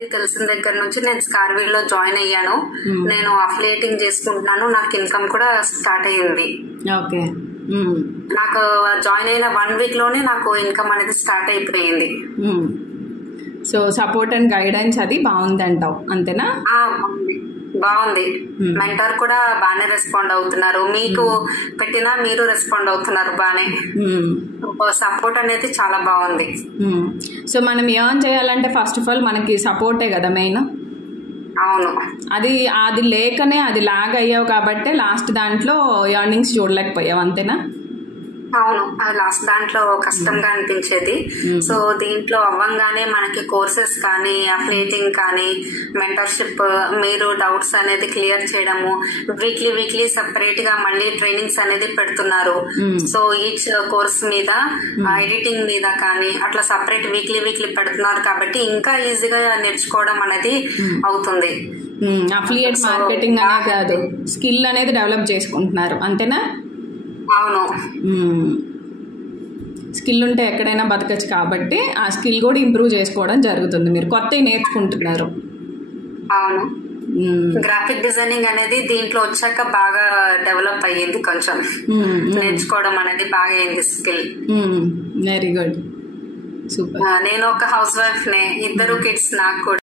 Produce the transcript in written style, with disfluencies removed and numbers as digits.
తెలిసిన దగ్గర నుంచి నేను స్కార్వీలో జాయిన్ అయ్యాను. నేను అఫిలియేటింగ్ చేసుకుంటున్నాను. నాకు ఇన్కమ్ కూడా స్టార్ట్ అయ్యింది. ఓకే. నాకు జాయిన్ అయిన 1 వీక్ లోనే నాకు ఇన్కమ్ అనేది స్టార్ట్ అయిపోయింది. సో సపోర్ట్ అండ్ గైడెన్స్ అది బాగుంది అంటావు, అంతేనా? బాగుంది. మెంటర్ కూడా బాగానే రెస్పాండ్ అవుతున్నారు. మీకు పెట్టినా మీరు రెస్పాండ్ అవుతున్నారు బానే. సపోర్ట్ అనేది చాలా బాగుంది. సో మనం ఏం చేయాలంటే ఫస్ట్ ఆఫ్ ఆల్ మనకి సపోర్టే కదా మెయిన్. అవును. అది లేకనే అది లాగ్ అయ్యావు కాబట్టి లాస్ట్ దాంట్లో ఎర్నింగ్స్ చూడలేకపోయావు, అంతేనా? అవును, అది లాస్ట్ దాంట్లో కష్టంగా అనిపించేది. సో దీంట్లో అవ్వంగానే మనకి కోర్సెస్ కానీ అఫిలియేటింగ్ కానీ మెంటర్షిప్, మీరు డౌట్స్ అనేది క్లియర్ చేయడము, వీక్లీ సెపరేట్ గా మళ్ళీ ట్రైనింగ్స్ అనేది పెడుతున్నారు. సో ఈచ్ కోర్స్ మీద ఎడిటింగ్ మీద కానీ అట్లా సపరేట్ వీక్లీ పెడుతున్నారు కాబట్టి ఇంకా ఈజీగా నేర్చుకోవడం అనేది అవుతుంది. అఫిలియేట్ మార్కెటింగ్ అనే కాదు, స్కిల్ అనేది డెవలప్ చేసుకుంటున్నారు, అంతేనా? అవును. స్కిల్ ఉంటే ఎక్కడైనా బతకచ్చు కాబట్టి ఆ స్కిల్ కూడా ఇంప్రూవ్ చేసుకోవడం జరుగుతుంది. మీరు కొత్తవి నేర్చుకుంటున్నారు. అవును. గ్రాఫిక్ డిజైనింగ్ అనేది దీంట్లో వచ్చాక బాగా డెవలప్ అయ్యింది. కొంచెం నేర్చుకోవడం అనేది బాగా అయింది స్కిల్. Very good, super. నేను ఒక హౌస్ వైఫ్ నే, 2 కిడ్స్ నాకు కూడా.